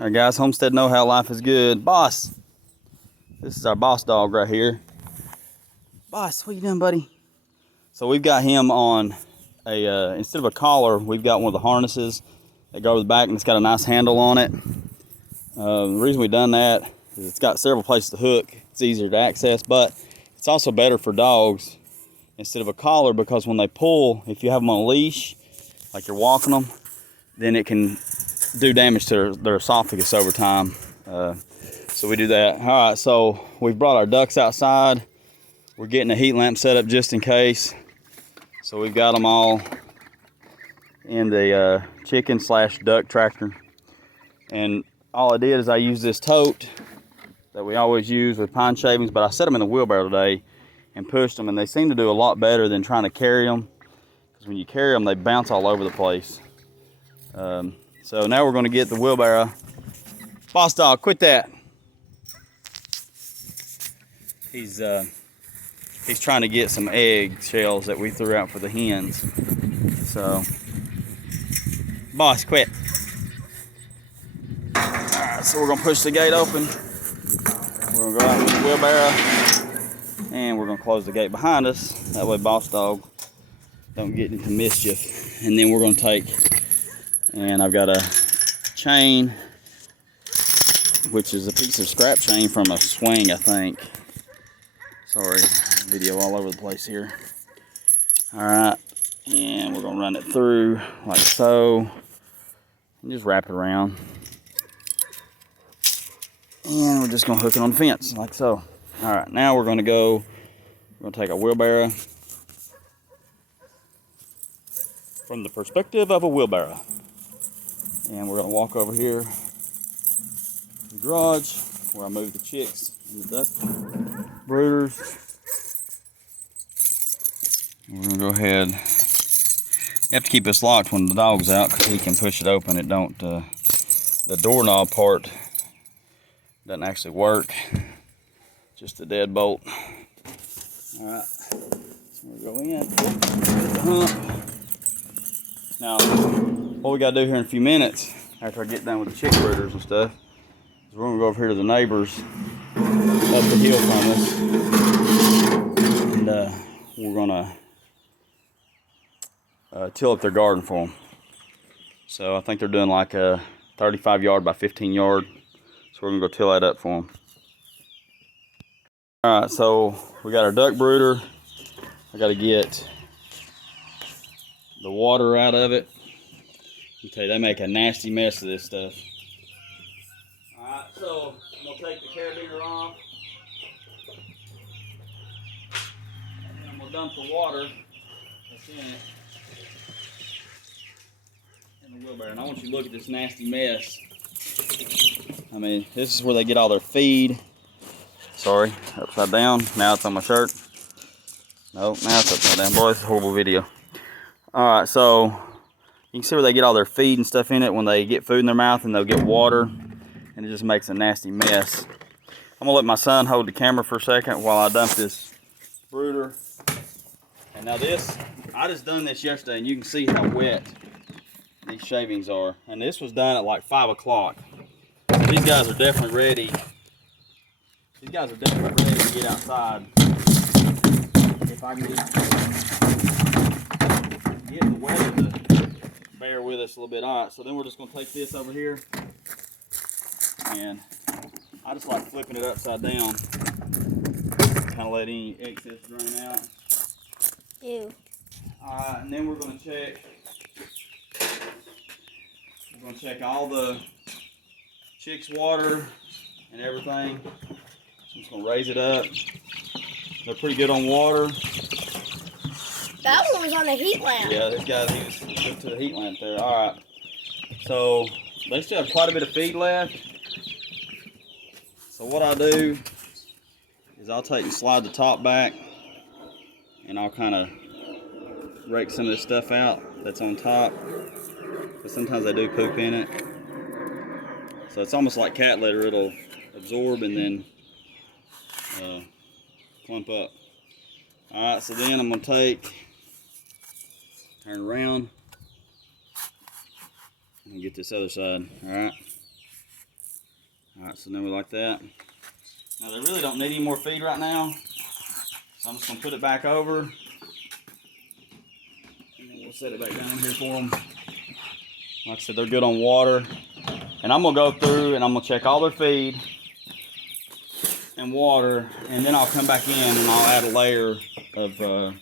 All right, guys, Homestead Know How Life is Good. Boss, this is our boss dog right here. Boss, what you doing, buddy? So we've got him on a, instead of a collar, we've got one of the harnesses that go over the back, and it's got a nice handle on it. The reason we've done that is it's got several places to hook. It's easier to access, but it's also better for dogs instead of a collar, because when they pull, if you have them on a leash, like you're walking them, then it can do damage to their esophagus over time. So we do that. All right, so we've brought our ducks outside. We're getting a heat lamp set up just in case. So we've got them all in the chicken / duck tractor. And all I did is I used this tote that we always use with pine shavings, but I set them in the wheelbarrow today and pushed them, and they seem to do a lot better than trying to carry them, because when you carry them, they bounce all over the place. So now we're going to get the wheelbarrow. Boss dog, quit that. He's trying to get some egg shells that we threw out for the hens. So, boss, quit. Alright, so we're going to push the gate open. We're going to go out with the wheelbarrow, and we're going to close the gate behind us. That way boss dog don't get into mischief. And then we're going to take, and I've got a chain, which is a piece of scrap chain from a swing, I think. Sorry, video all over the place here. All right, and we're gonna run it through like so, and just wrap it around. And we're just gonna hook it on the fence like so. All right, now we're gonna take a wheelbarrow from the perspective of a wheelbarrow. And we're gonna walk over here to the garage where I moved the chicks and the duck brooders. We're gonna go ahead. You have to keep this locked when the dog's out, because he can push it open. It don't, the doorknob part doesn't actually work. Just a deadbolt. All right, so we'll go in. Now, what we gotta do here in a few minutes, after I get done with the chick brooders and stuff, is we're gonna go over here to the neighbors up the hill from us, and we're gonna till up their garden for them. So I think they're doing like a 35 yard by 15 yard. So we're gonna go till that up for them. All right, so we got our duck brooder. I gotta get the water out of it. I tell you, they make a nasty mess of this stuff. All right, so I'm gonna take the carabiner off, and then I'm gonna dump the water that's in it in the wheelbarrow. And I want you to look at this nasty mess. I mean, this is where they get all their feed. Sorry, upside down. Now it's on my shirt. No, now it's upside down. Boy, this is a horrible video. All right, so you can see where they get all their feed and stuff in it when they get food in their mouth, and they'll get water, and it just makes a nasty mess. I'm gonna let my son hold the camera for a second while I dump this brooder. And now this, I just done this yesterday, and you can see how wet these shavings are. And this was done at like 5 o'clock. These guys are definitely ready. These guys are definitely ready to get outside. If I can get the weather to bear with us a little bit. All right, so then we're just gonna take this over here, and I just like flipping it upside down, kind of let any excess drain out. Ew. All right, and then we're gonna check all the chicks' water and everything. So I'm just gonna raise it up. They're pretty good on water. That one was on a heat lamp. Yeah, this guy, he was hooked to the heat lamp there. All right. So they still have quite a bit of feed left. So what I do is I'll take and slide the top back, and I'll kind of rake some of this stuff out that's on top. But sometimes they do poop in it. So it's almost like cat litter. It'll absorb and then clump up. All right, so then I'm gonna turn around and get this other side. All right. Alright, so now we like that. Now they really don't need any more feed right now. So I'm just gonna put it back over. And then we'll set it back down here for them. Like I said, they're good on water. And I'm gonna go through and I'm gonna check all their feed and water, and then I'll come back in and I'll add a layer of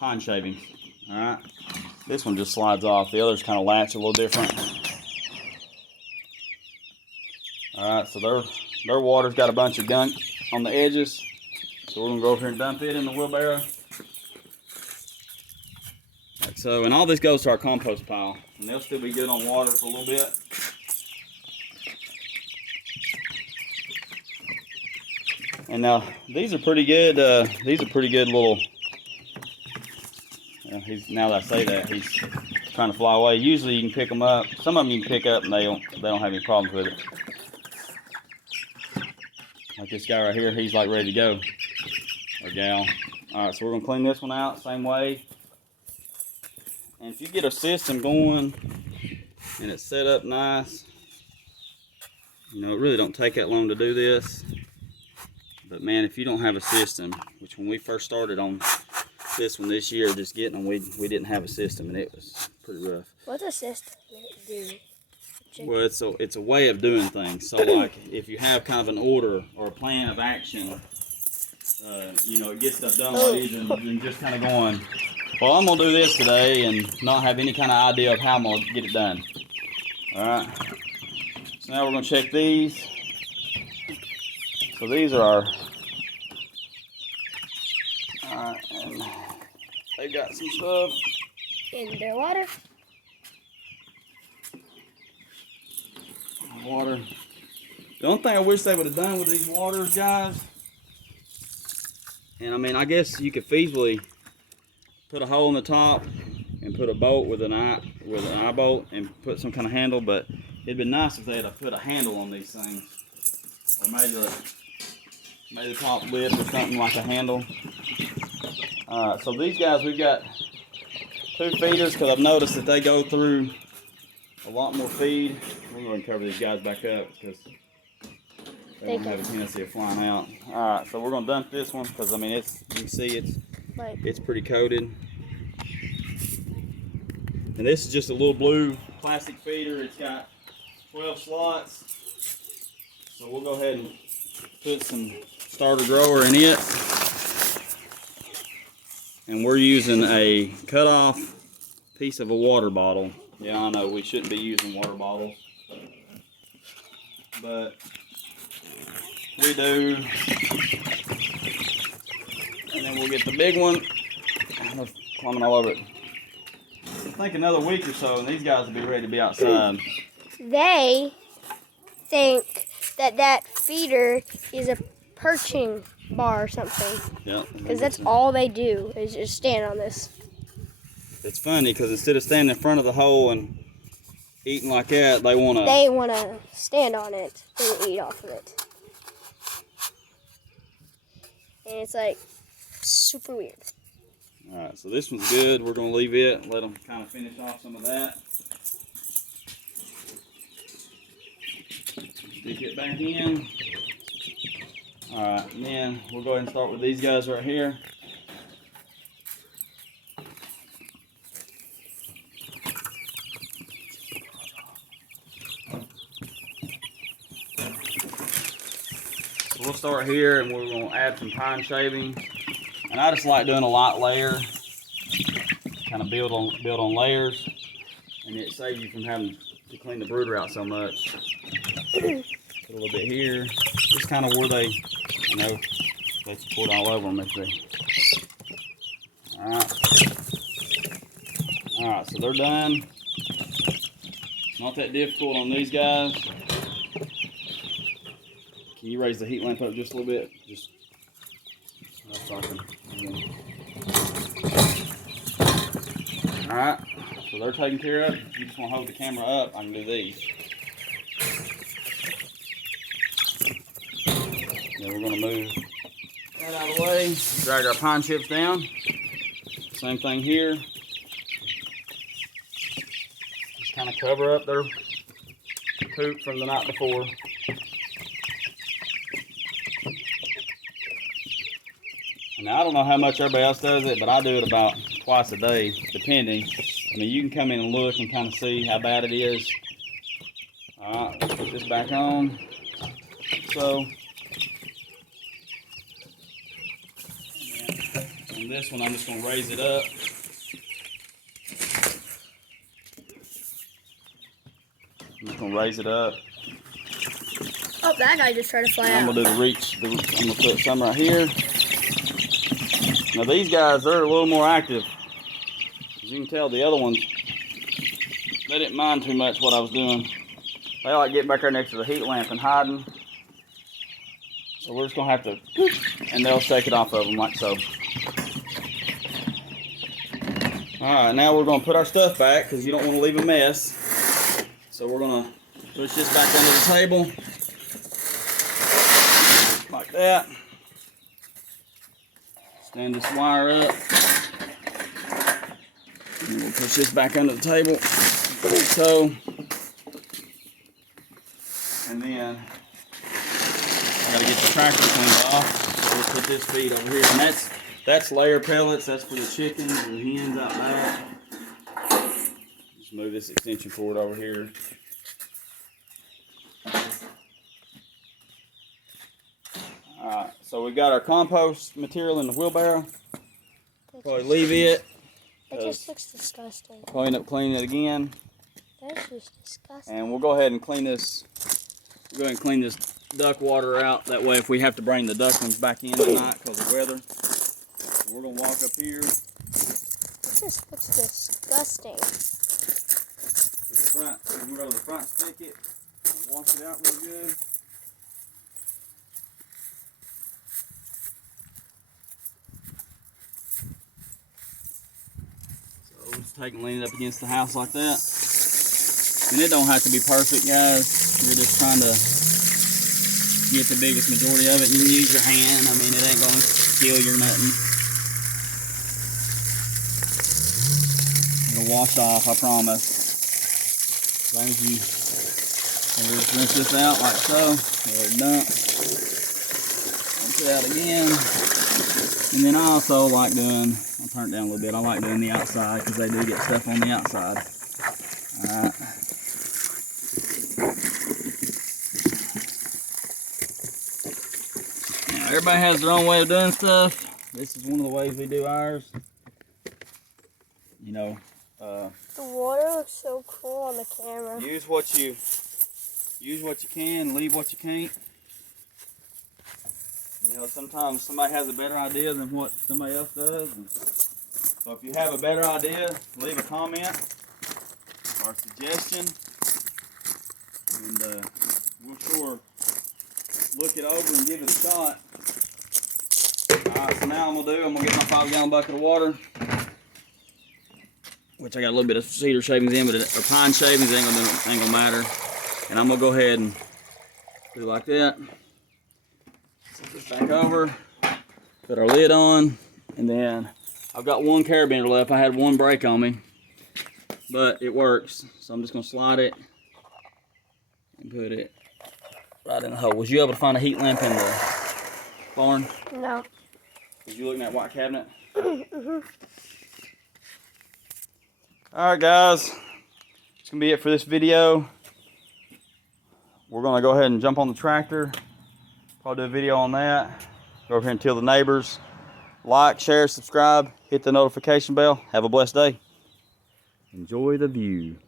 pine shavings. Alright. This one just slides off. The others kind of latch a little different. Alright, so their water's got a bunch of gunk on the edges. So we're gonna go over here and dump it in the wheelbarrow. Like so, and all this goes to our compost pile. And they'll still be good on water for a little bit. And now these are pretty good. These are pretty good little. Now that I say that, he's trying to fly away. Usually you can pick them up. Some of them you can pick up and they don't have any problems with it. Like this guy right here, he's like ready to go. Or gal. All right, so we're gonna clean this one out same way. And if you get a system going and it's set up nice, you know, it really don't take that long to do this. But man, if you don't have a system, which when we first started on this one this year, just getting them, we didn't have a system, and it was pretty rough. What's a system do? Well, it's a way of doing things. So like if you have kind of an order or a plan of action, you know, it gets stuff done a lot easier than just kind of going, well, I'm gonna do this today and not have any kind of idea of how I'm gonna get it done. All right. So now we're gonna check these. So these are our. Alright, and they've got some stuff In their water. Water. The only thing I wish they would have done with these waters, guys, and I mean, I guess you could feasibly put a hole in the top and put a bolt with an eye bolt and put some kind of handle, but it'd been nice if they had put a handle on these things, or made the top lid or something like a handle. So these guys, we've got 2 feeders because I've noticed that they go through a lot more feed. We're going to cover these guys back up because they don't have a tendency of flying out. Alright, so we're going to dump this one because I mean you can see it's pretty coated. And this is just a little blue plastic feeder. It's got 12 slots. So we'll go ahead and put some starter grower in it. And we're using a cut-off piece of a water bottle. Yeah, I know we shouldn't be using water bottles, but we do. And then we'll get the big one. They're climbing all over it. I think another week or so, and these guys will be ready to be outside. They think that feeder is a perching bar or something. Yeah. Because that's all they do is just stand on this. It's funny because instead of standing in front of the hole and eating like that, they want to stand on it and eat off of it. And it's like super weird. Alright, so this one's good. We're going to leave it, let them kind of finish off some of that. Stick it back in. Alright, and then we'll go ahead and start with these guys right here. So we'll start here and we're going to add some pine shavings. And I just like doing a light layer, kind of build on layers, and it saves you from having to clean the brooder out so much. Put a little bit here, just kind of where they, you know, they can pour it all over them if they. Alright, so they're done. It's not that difficult on these guys. Can you raise the heat lamp up just a little bit? Just Alright, so they're taken care of. If you just want to hold the camera up, I can do these. Then we're going to move that out of the way, drag our pine chips down. Same thing here. Just kind of cover up their poop from the night before. Now I don't know how much everybody else does it, but I do it about twice a day, depending. I mean, you can come in and look and kind of see how bad it is. All right, let's put this back on. So, and on this one, I'm just gonna raise it up. I'm just gonna raise it up. Oh, that guy just tried to fly out. I'm gonna do the reach. I'm gonna put some right here. Now these guys, they're a little more active. As you can tell, the other ones, they didn't mind too much what I was doing. They like getting back there next to the heat lamp and hiding. So we're just gonna have to, and they'll shake it off of them like so. All right, now we're gonna put our stuff back because you don't want to leave a mess. So we're gonna push this back under the table, like that. Stand this wire up. And we'll push this back under the table, like so. And then I gotta get the tractor cleaned off. We'll put this feed over here, and that's layer pellets. That's for the chickens or the hens out back. Just move this extension cord over here. Alright, so we got our compost material in the wheelbarrow. Probably leave it. It just looks disgusting. Probably end up cleaning it again. That's just disgusting. And we'll go ahead and clean this. We'll go ahead and clean this duck water out. That way, if we have to bring the ducklings back in tonight because of weather, so we're gonna walk up here. This just looks disgusting. We're gonna go to the front spigot and wash it out real good. So we'll just take and lean it up against the house like that. And it don't have to be perfect, guys. You're just trying to get the biggest majority of it. You can use your hand. I mean, it ain't gonna kill you or nothing. It'll wash off, I promise. As long as you just rinse this out like so. We'll dump. Rinse it out again. And then I also like doing, I'll turn it down a little bit, I like doing the outside because they do get stuff on the outside. Alright. Now, everybody has their own way of doing stuff. This is one of the ways we do ours. You know, the water looks so cool on the camera. use what you can, leave what you can't. You know, sometimes somebody has a better idea than what somebody else does. And so if you have a better idea, leave a comment or a suggestion, and we'll sure look it over and give it a shot. Alright, so now I'm gonna get my 5-gallon bucket of water, which I got a little bit of cedar shavings in, or pine shavings, ain't gonna matter. And I'm gonna go ahead and do it like that. Set this back over, put our lid on, and then I've got one carabiner left. I had one break on me, but it works. So I'm just gonna slide it and put it right in the hole. Was you able to find a heat lamp in the barn? No. Was you looking at that white cabinet? Alright guys, that's gonna be it for this video. We're gonna go ahead and jump on the tractor. Probably do a video on that. Go over here and tell the neighbors. Like, share, subscribe, hit the notification bell. Have a blessed day. Enjoy the view.